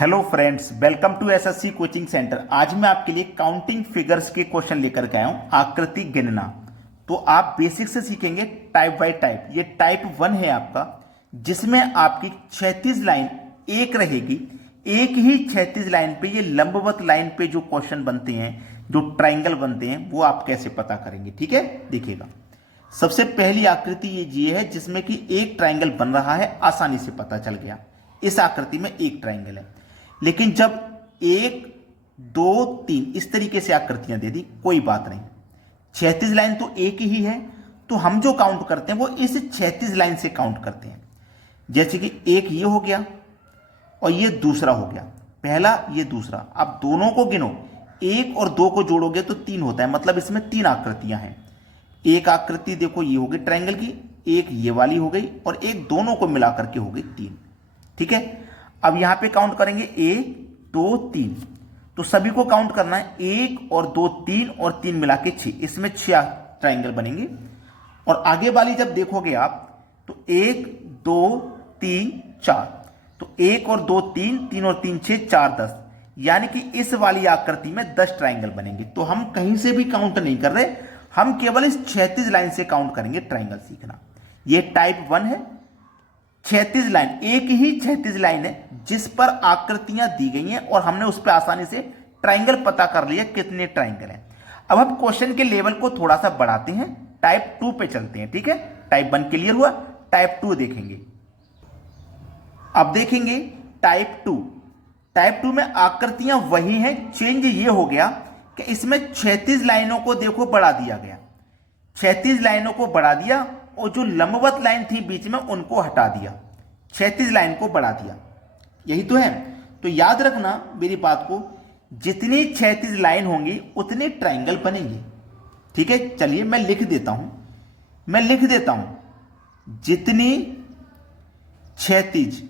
Hello friends, welcome to SSC coaching centre. आज मैं आपके लिए काउंटिंग फिगर्स के क्वेश्चन लेकर के आया हूं, आकृति गिनना। तो आप बेसिक से सीखेंगे टाइप बाय टाइप। ये टाइप 1 है आपका, जिसमें आपकी 36 लाइन एक रहेगी। एक ही 36 लाइन पे ये लंबवत लाइन पे जो क्वेश्चन बनते हैं, जो ट्राइंगल बनते हैं, वो आप कैसे पता करेंगे। ठीक है, देखिएगा। सबसे पहली आकृति ये है जिसमें कि एक ट्राइंगल बन रहा है, आसानी से पता चल गया। इस आकृति में एक ट्राइंगल है, लेकिन जब 1 2 3 इस तरीके से आकृतियां दे दी, कोई बात नहीं। 36 लाइन तो एक ही है, तो हम जो काउंट करते हैं वो इस 36 लाइन से काउंट करते हैं। जैसे कि एक ये हो गया और ये दूसरा हो गया, पहला ये दूसरा। अब दोनों को गिनो, 1 और 2 को जोड़ोगे तो 3 होता है, मतलब इसमें 3 आकृतियां हैं। एक आकृति देखो ये हो गई ट्राइंगल की, एक ये वाली हो गई, और एक दोनों को मिलाकर के हो गई 3। ठीक है, अब यहां पे काउंट करेंगे 1 2 3, तो सभी को काउंट करना है। 1 और 2 3 और 3 मिला के 6, इसमें 6 ट्राइंगल बनेंगे। और आगे वाली जब देखोगे आप तो 1 2 3 4, तो 1 और 2 3, 3 और 3 6, 4 10, यानी कि इस वाली आकृति में 10 ट्राइंगल बनेंगे। तो हम कहीं से भी काउंट नहीं कर रहे, हम केवल इस 36 लाइन से काउंट करेंगे। ट्राइंगल सीखना, ये टाइप 1 है। 36 लाइन, एक ही 36 लाइन है जिस पर आकृतियां दी गई हैं, और हमने उस पर आसानी से ट्राइंगल पता कर लिया कितने ट्राइंगल हैं। अब हम क्वेश्चन के लेवल को थोड़ा सा बढ़ाते हैं, टाइप 2 पे चलते हैं। ठीक है, टाइप 1 क्लियर हुआ, टाइप 2 देखेंगे। अब देखेंगे टाइप 2। टाइप 2 में आकृतियां वही हैं, चेंज ये हो गया कि इसमें 36 लाइनों को देखो बढ़ा दिया गया। 36 लाइनों को बढ़ा दिया, और जो लंबवत लाइन थी बीच में उनको हटा दिया, 36 लाइन को बढ़ा दिया। यही तो है। तो याद रखना मेरी बात को, जितनी 36 लाइन होंगी उतने ट्राइंगल बनेंगे। ठीक है, चलिए मैं लिख देता हूं, जितनी 36,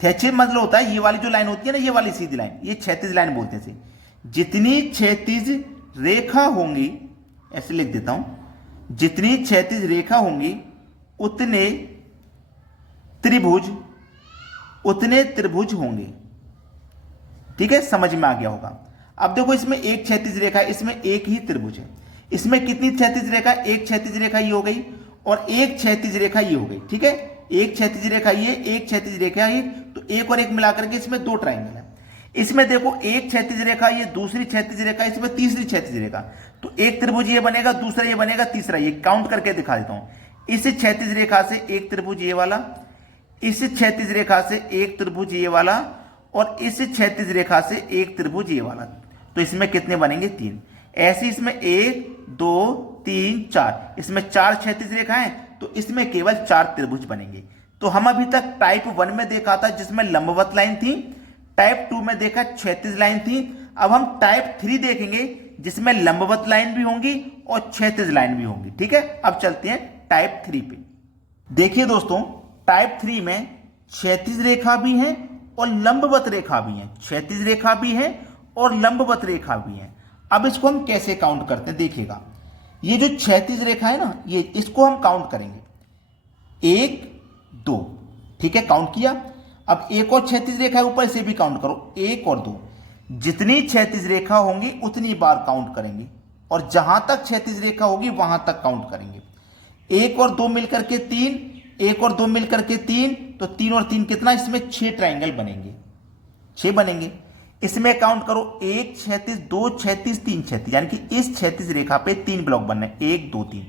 36 मतलब होता है ये वाली जो लाइन होती है ना, ये वाली सीधी लाइन, ये 36 लाइन बोलते हैं। जितनी 36 रेखा होंगी, ऐसे लिख देता हूं, जितनी 36 रेखा होंगी उतने त्रिभुज होंगे। ठीक है, समझ में आ गया होगा। अब देखो इसमें एक 36 रेखा, इसमें एक ही त्रिभुज है। इसमें कितनी 36 रेखा, एक 36 रेखा ये हो गई, और एक 36 रेखा ये हो गई। ठीक है, एक 36 रेखा ये, एक 36 रेखा ये, तो एक और एक मिलाकर के इसमें 2 ट्राइंगल है। इसमें देखो एक 36 रेखा ये, दूसरी 36 रेखा, इसमें तीसरी 36 रेखा, तो एक त्रिभुज ये बनेगा, दूसरा ये बनेगा, तीसरा ये। काउंट करके दिखा देता हूं। इस 36 रेखा से एक त्रिभुज ये वाला, इस 36 रेखा से एक त्रिभुज ये वाला, और इस 36 रेखा से एक त्रिभुज ये वाला। तो इसमें कितने बनेंगे? 3। ऐसे इसमें 1 2 3 4, इसमें 4 36 रेखाएं, तो इसमें केवल 4 त्रिभुज बनेंगे। तो हम अभी तक टाइप 1 में देखा था जिसमें लंबवत लाइन थी, टाइप 2 में देखा 36 लाइन थी। अब हम टाइप 3 देखेंगे जिसमें लंबवत लाइन भी होंगी और 36 लाइन भी होंगी। ठीक है, अब चलते हैं टाइप 3 पे। देखिए दोस्तों, टाइप 3 में 36 रेखा भी है और लंबवत रेखा भी है। 36 रेखा भी है और लंबवत रेखा भी है। अब इसको हम कैसे काउंट करते हैं, देखिएगा। ये जो 36 रेखा है ना, ये इसको हम काउंट करेंगे, 1 2। ठीक है, काउंट किया। अब एक और 36 रेखा है ऊपर, से भी काउंट करो, 1 और 2। जितनी 36 रेखा होंगी उतनी बार काउंट करेंगे, और जहां तक 36 रेखा होगी वहां तक काउंट करेंगे। 1 और 2 मिलकर के 3, 1 और 2 मिलकर के 3, तो 3 और 3 कितना? इसमें 6 ट्राइंगल बनेंगे, 6 बनेंगे। इसमें काउंट करो, 1 36 2 36 3 36, यानी कि इस 36 रेखा पे 3 ब्लॉक बन रहे हैं, 1 2 3,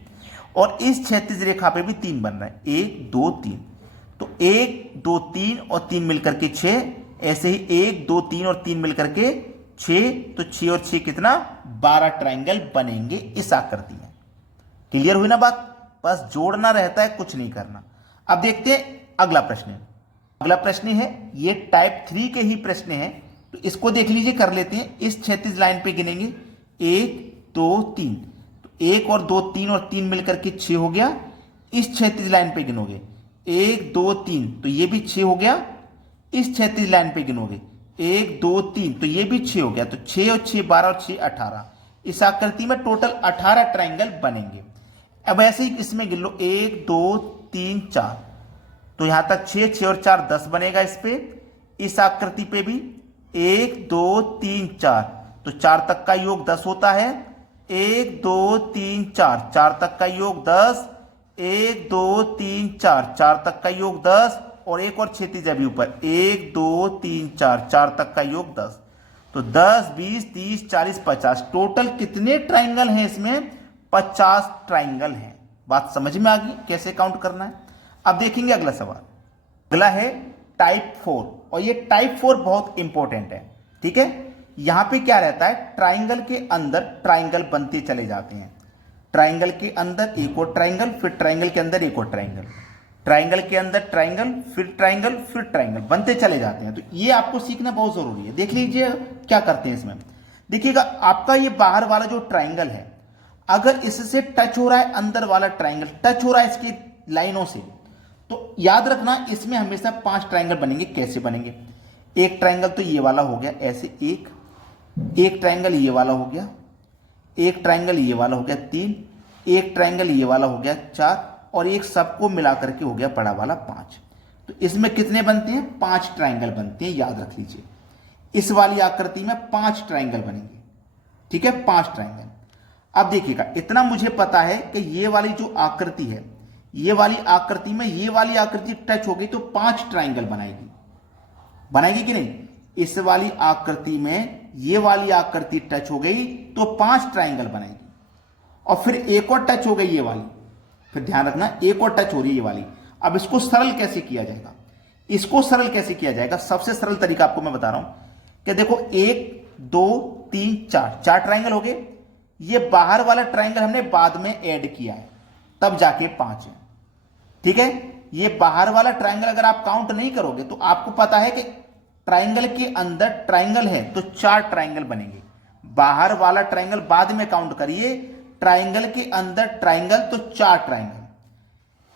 और इस 36 रेखा पे भी 3 बन रहे हैं, 1 2 3। तो 1 2 3 और 3 मिलकर के 6, ऐसे ही 1 2 3 और 3 मिलकर के 6, तो 6 और 6 कितना? 12 ट्राइंगल बनेंगे इस आकृति में। क्लियर हुई ना बात? बस जोड़ना रहता है, कुछ नहीं करना। अब देखते हैं अगला प्रश्न। अगला प्रश्न है, ये टाइप 3 के ही प्रश्न है, तो इसको देख लीजिए, कर लेते हैं। इस 36 लाइन पे गिनेंगे, 1 2 3, तो 1 और 2 3 और 3 मिलकर के 6 हो गया। इस 36 लाइन पे गिनोगे, 1 2 3, तो ये भी 6 हो गया। इस 36 लाइन पे गिनोगे, 1 2 3, तो ये भी 6 हो गया। तो 6 और 6 12 और 6 18। इस आकृति में टोटल 18 ट्राइंगल बनेंगे। अब ऐसे ही इसमें गिन लो, 1 2 3 4, तो यहां तक 6 6 और 4 10 बनेगा। इस पे इस आकृति पे भी 1 2 3 4, तो 4 तक का योग 10 होता है। 1 2 3 4, 4 तक का योग 10, 1 2 3 4, 4 तक का योग 10, और एक और क्षैतिज अभी ऊपर 1 2 3 4, 4 तक का योग 10। तो 10 20 30 40 50, टोटल कितने ट्राइंगल हैं इसमें? 50 ट्राइंगल हैं। बात समझ में आ गई कैसे काउंट करना है? अब देखेंगे अगला सवाल। अगला है टाइप 4, और ये टाइप 4 बहुत इंपॉर्टेंट है। ठीक है, यहां पे क्या रहता है, ट्राइंगल के अंदर ट्राइंगल बनते चले जाते हैं। ट्राइंगल के अंदर एक और ट्राइंगल, फिर ट्राइंगल के अंदर एक और ट्राइंगल, ट्राइंगल के अंदर ट्राइंगल, फिर ट्राइंगल, फिर ट्राइंगल बनते चले जाते हैं। तो ये आपको सीखना बहुत जरूरी है। देख लीजिए क्या करते हैं इसमें। देखिएगा, आपका ये बाहर वाला जो ट्राइंगल है, अगर इससे टच हो रहा है, अंदर वाला ट्राइंगल टच हो रहा है इसकी लाइनों से, तो याद रखना इसमें हमेशा 5 ट्राइंगल बनेंगे। कैसे बनेंगे? एक ट्राइंगल तो ये वाला हो गया ऐसे, एक ट्राइंगल ये वाला हो गया, एक ट्राइंगल ये वाला हो गया 3, एक ट्राइंगल ये वाला हो गया 4, और एक सबको मिला करके हो गया बड़ा वाला 5। तो इसमें कितने बनते हैं? 5 ट्राइंगल बनते हैं। याद रख लीजिए, इस वाली आकृति में 5 ट्राइंगल बनेंगे। ठीक है, 5 ट्राइंगल। अब देखिएगा, इतना मुझे पता है कि ये वाली जो आकृति है, ये वाली आकृति में ये वाली आकृति टच हो गई तो 5 ट्राइंगल बनाएगी। बनाएगी कि नहीं? इस वाली आकृति में ये वाली आकृति टच हो गई तो 5 ट्राइंगल बनाएगी। और फिर एक और टच हो गई ये वाली, फिर ध्यान रखना एक और टच हो रही है ये वाली। अब इसको सरल कैसे किया जाएगा? इसको सरल कैसे किया जाएगा? सबसे सरल तरीका आपको मैं बता रहा हूं कि देखो 1 2 3 4, 4 ट्राइंगल हो गए। ये बाहर वाला ट्राइंगल हमने बाद में ऐड किया है, तब जाके 5 है। ठीक है, ये बाहर वाला ट्राइंगल अगर आप काउंट नहीं करोगे तो आपको पता है कि ट्राइंगल के अंदर ट्राइंगल है तो 4 ट्राइंगल बनेंगे। बाहर वाला ट्राइंगल बाद में काउंट करिए, ट्राइंगल के अंदर ट्राइंगल तो 4 ट्राइंगल,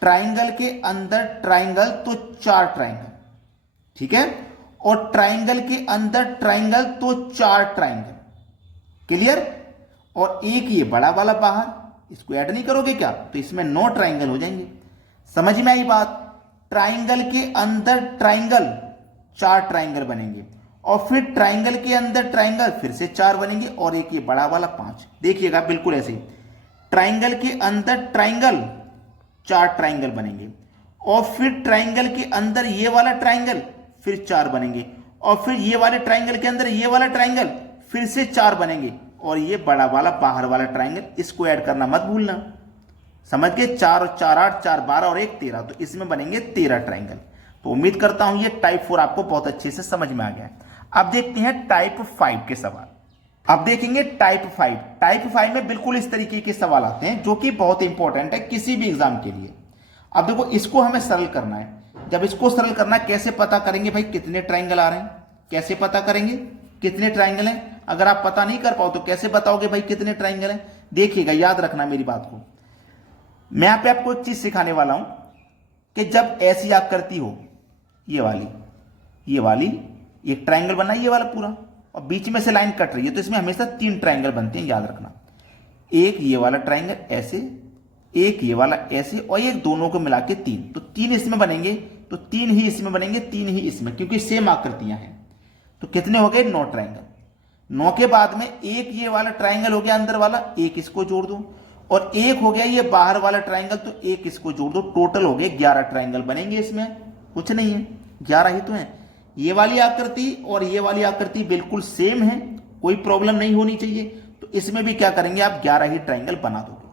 ट्राइंगल के अंदर ट्राइंगल तो 4 ट्राइंगल। ठीक है, और ट्राइंगल के अंदर ट्राइंगल तो 4 ट्राइंगल। क्लियर? और एक ये बड़ा वाला बाहर, इसको ऐड नहीं करोगे क्या? तो इसमें 9 ट्राइंगल हो जाएंगे। समझ में आई बात? ट्राइंगल के अंदर ट्राइंगल 4 ट्राइंगल बनेंगे, और फिर ट्राइंगल के अंदर ट्राइंगल फिर से 4 बनेंगे, और एक ये बड़ा वाला 5। देखिएगा बिल्कुल ऐसे ही, ट्राइंगल के अंदर ट्राइंगल 4 ट्राइंगल बनेंगे, और फिर ट्राइंगल के अंदर ये वाला ट्राइंगल फिर 4 बनेंगे, और फिर ये वाले ट्राइंगल के अंदर ये वाला ट्राइंगल फिर से 4 बनेंगे, और ये बड़ा वाला बाहर वाला ट्राइंगल, इसको ऐड करना मत भूलना। समझ गए? 4 और 4 8, 4 12 और 1 13, तो इसमें बनेंगे 13 ट्राइंगल। तो उम्मीद करता हूं ये टाइप 4 आपको बहुत अच्छे से समझ में आ गया है। अब देखते हैं टाइप 5 के सवाल। अब देखेंगे टाइप 5। टाइप 5 में बिल्कुल इस तरीके के सवाल आते हैं जो कि बहुत इंपॉर्टेंट है किसी भी एग्जाम के लिए। अब देखो, इसको हमें सरल करना है। जब इसको सरल करना, कैसे पता करेंगे भाई कितने ट्राइंगल आ रहे हैं? कैसे पता करेंगे कितने ट्राइंगल हैं? अगर आप पता नहीं कर पाओ तो कैसे बताओगे भाई कितने ट्राइंगल हैं? देखिएगा, याद रखना मेरी बात को। मैं यहां पे आपको एक चीज सिखाने वाला हूं कि जब ऐसी आकृति हो, ये वाली एक ट्राइंगल बना, ये वाला पूरा, और बीच में से लाइन कट रही है, तो इसमें हमेशा 3 ट्राइंगल बनते हैं। याद रखना, एक ये वाला ट्राइंगल ऐसे, एक ये वाला ऐसे, और एक दोनों को मिला के 3। तो 3 इसमें बनेंगे, तो 3 ही इसमें बनेंगे, 3 ही इसमें, क्योंकि सेम आकृतियां हैं। तो कितने हो गए? 9 ट्राइंगल। 9 के बाद में एक ये वाला ट्राइंगल हो गया अंदर वाला, एक इसको जोड़ दो, और एक हो गया ये बाहर वाला ट्राइंगल, तो एक इसको जोड़ दो। टोटल हो गए 11 ट्राइंगल बनेंगे। इसमें कुछ नहीं है, 11 ही तो है। ये वाली आकृति और ये वाली आकृति बिल्कुल सेम है, कोई प्रॉब्लम नहीं होनी चाहिए। तो इसमें भी क्या करेंगे आप? 11 ही ट्राइंगल बना दोगे।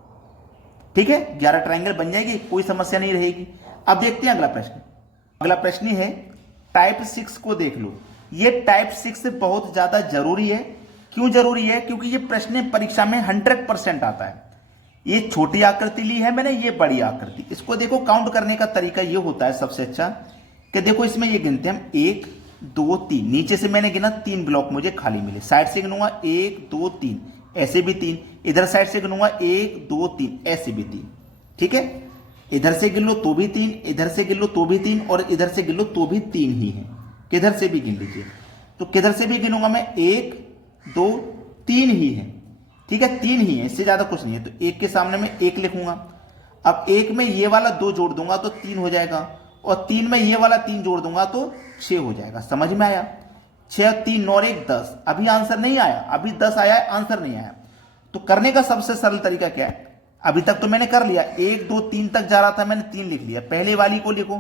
ठीक है, 11 ट्राइंगल बन जाएगी, कोई समस्या नहीं रहेगी। अब देखते हैं अगला प्रश्न। अगला प्रश्न है टाइप 6 को देख लो। ये टाइप 6 बहुत ज्यादा जरूरी है। क्यों जरूरी है? क्योंकि ये प्रश्न परीक्षा में 100% आता है। ये छोटी आकृति ली है मैंने, ये बड़ी आकृति। इसको देखो, काउंट करने का तरीका ये होता है सबसे अच्छा कि देखो इसमें ये गिनते हैं हम 1 2 3। नीचे से मैंने गिना 3 ब्लॉक मुझे खाली मिले। साइड से गिनूंगा 1 2 3, ऐसे भी 3। इधर साइड से गिनूंगा 1 2 3, ऐसे भी 3। ठीक है, इधर से गिन लो तो भी 3, इधर से गिन लो तो भी 3, और इधर से गिन लो तो भी 3 ही है। किधर से भी गिन लीजिए, तो किधर से भी गिनूंगा मैं 1 2 3 ही है। ठीक है, 3 ही है, इससे ज्यादा कुछ नहीं है। तो 1 के सामने मैं 1 लिखूंगा। अब 1 में ये वाला 2 जोड़ दूंगा तो 3 हो जाएगा, और 3 में ये वाला 3 जोड़ दूंगा तो 6 हो जाएगा। समझ में आया? 6 3 9 1 10। अभी आंसर नहीं आया, अभी 10 आया है, आंसर नहीं आया। तो करने का सबसे सरल तरीका क्या है? अभी तक तो मैंने कर लिया, 1 2 3 तक जा रहा था, मैंने 3 लिख लिया। पहले वाली को लिखो,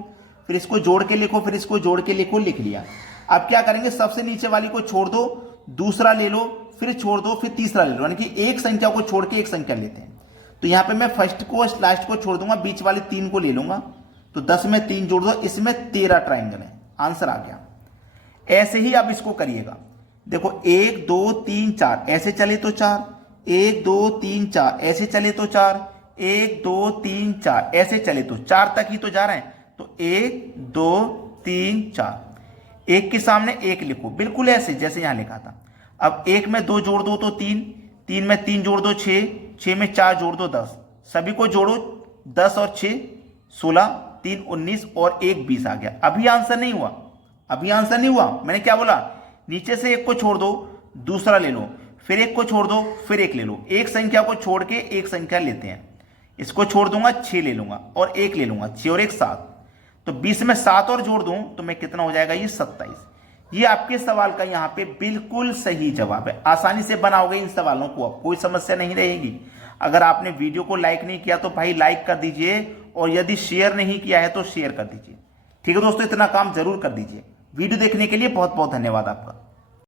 फिर इसको जोड़ के लिखो, फिर इसको जोड़ के लिखो, लिख लिया। अब क्या करेंगे, सबसे नीचे वाली को छोड़ दो, दूसरा ले लो, फिर छोड़ दो, फिर तीसरा ले लो, यानी कि एक संख्या को छोड़ के एक संख्या लेते हैं। तो यहां पे मैं फर्स्ट को लास्ट को छोड़ दूंगा, बीच वाले 3 को ले लूंगा। तो 10 में 3 जोड़ दो, इसमें 13 ट्राइंगल है। आंसर आ गया। ऐसे ही अब इसको करिएगा। देखो 1 2 3 4 ऐसे चले तो 4, 1 2 3 4 ऐसे चले तो 4, 1 2 3 4 ऐसे चले तो 4 तक ही तो जा रहे हैं। तो 1 2 3 4, एक के सामने एक लिखो, बिल्कुल ऐसे जैसे यहां लिखा था। अब 1 में 2 जोड़ दो तो 3, 3 में 3 जोड़ दो 6, 6 में 4 जोड़ दो 10। सभी को जोड़ो, 10 और 6 16, 3 19 और 1 20 आ गया। अभी आंसर नहीं हुआ, अभी आंसर नहीं हुआ। मैंने क्या बोला, नीचे से एक को छोड़ दो, दूसरा ले लो, फिर एक को छोड़ दो, फिर एक ले लो। एक संख्या को छोड़ के एक संख्या लेते हैं। इसको छोड़ दूंगा, 6 ले लूंगा और 1 ले लूंगा, 6 और 1 7। तो 20 में 7 और जोड़ दूं तो मैं कितना हो जाएगा, ये 27। ये आपके सवाल का यहां पे बिल्कुल सही जवाब है। आसानी से बनाओगे इन सवालों को, अब कोई समस्या नहीं रहेगी। अगर आपने वीडियो को लाइक नहीं किया तो भाई लाइक कर दीजिए, और यदि शेयर नहीं किया है तो शेयर कर दीजिए। ठीक है दोस्तों, इतना काम जरूर कर दीजिए। वीडियो देखने के लिए बहुत बहुत धन्यवाद आपका।